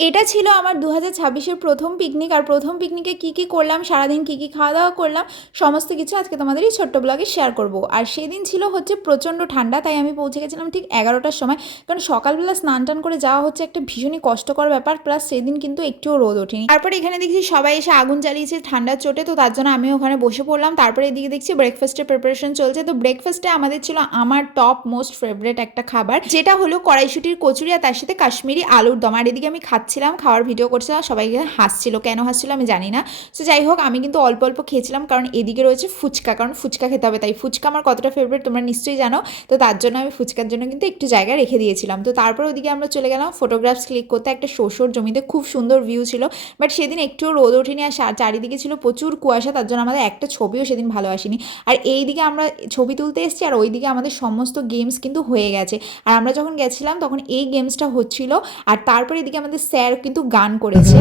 এটা ছিল আমার 2026-এর প্রথম পিকনিক। আর প্রথম পিকনিকে কী কী করলাম, সারাদিন কী কী খাওয়া দাওয়া করলাম, সমস্ত কিছু আজকে তোমাদের এই ছোট্ট ব্লগে শেয়ার করব। আর সেদিন ছিল হচ্ছে প্রচণ্ড ঠান্ডা, তাই আমি পৌঁছে গেছিলাম ঠিক 11টার সময়। কারণ সকালবেলা স্নান টান করে যাওয়া হচ্ছে একটা ভীষণই কষ্টকর ব্যাপার, প্লাস সেদিন কিন্তু একটুও রোদ ওঠেনি। তারপরে এখানে দেখছি সবাই এসে আগুন জ্বালিয়েছে ঠান্ডার চোটে, তো তার জন্য আমি ওখানে বসে পড়লাম। তারপরে এদিকে দেখছি ব্রেকফাস্টের প্রিপারেশন চলছে। তো ব্রেকফাস্টে আমাদের ছিল আমার টপ মোস্ট ফেভারিট একটা খাবার, যেটা হলো কড়াইশুটির কচুরি আর তার সাথে কাশ্মীরি আলুর দম। আর এদিকে আমি খাচ্ছিলাম, খাওয়ার ভিডিও করছিলাম, সবাই হাসছিল, কেন হাসছিল আমি জানি না। সো যাই হোক, আমি কিন্তু অল্প অল্প খেয়েছিলাম, কারণ এদিকে রয়েছে ফুচকা, কারণ ফুচকা খেতে হবে, তাই ফুচকা আমার কতটা ফেভারিট তোমরা নিশ্চয়ই জানো। তো তার জন্য আমি ফুচকার জন্য কিন্তু একটু জায়গা রেখে দিয়েছিলাম। তো তারপর ওদিকে আমরা চলে গেলাম ফটোগ্রাফস ক্লিক করতে একটা শোষর জমিতে, খুব সুন্দর ভিউ ছিল। বাট সেদিন একটুও রোদ ওঠেনি, আর চারিদিকে ছিল প্রচুর কুয়াশা, তার জন্য আমাদের একটা ছবিও সেদিন ভালো আসেনি। আর এইদিকে আমরা ছবি তুলতে এসেছি, আর ওইদিকে আমাদের সমস্ত গেমস কিন্তু হয়ে গেছে। আর আমরা যখন গেছিলাম তখন এই গেমসটা হচ্ছিল, আর তারপরে এদিকে আমাদের স্যার কিন্তু গান করেছে।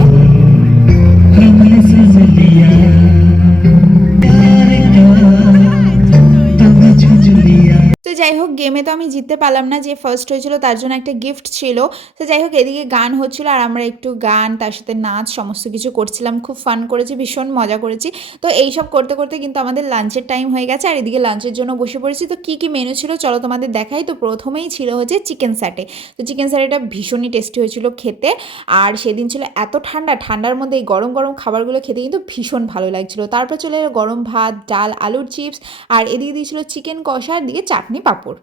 তো যাই হোক, গেমে তো আমি জিততে পারলাম না, যে ফার্স্ট হয়েছিল তার জন্য একটা গিফট ছিল। তো যাই হোক, এদিকে গান হচ্ছিল, আর আমরা একটু গান তার সাথে নাচ সমস্ত কিছু করছিলাম, খুব ফান করেছি, ভীষণ মজা করেছি। তো এইসব করতে করতে কিন্তু আমাদের লাঞ্চের টাইম হয়ে গেছে, আর এদিকে লাঞ্চের জন্য বসে পড়েছি। তো কী কী মেনু ছিল চলো তোমাদের দেখাই। তো প্রথমেই ছিল হচ্ছে চিকেন স্যাটে। তো চিকেন স্যাটেটা ভীষণই টেস্টি হয়েছিল খেতে। আর সেদিন ছিল এত ঠান্ডা, ঠান্ডার মধ্যে এই গরম গরম খাবারগুলো খেতে কিন্তু ভীষণ ভালো লাগছিল। তারপর চলে এলো গরম ভাত, ডাল, আলুর চিপস, আর এদিকে দিয়েছিল চিকেন কষা, আর দিকে চাটনি পাঁপড়।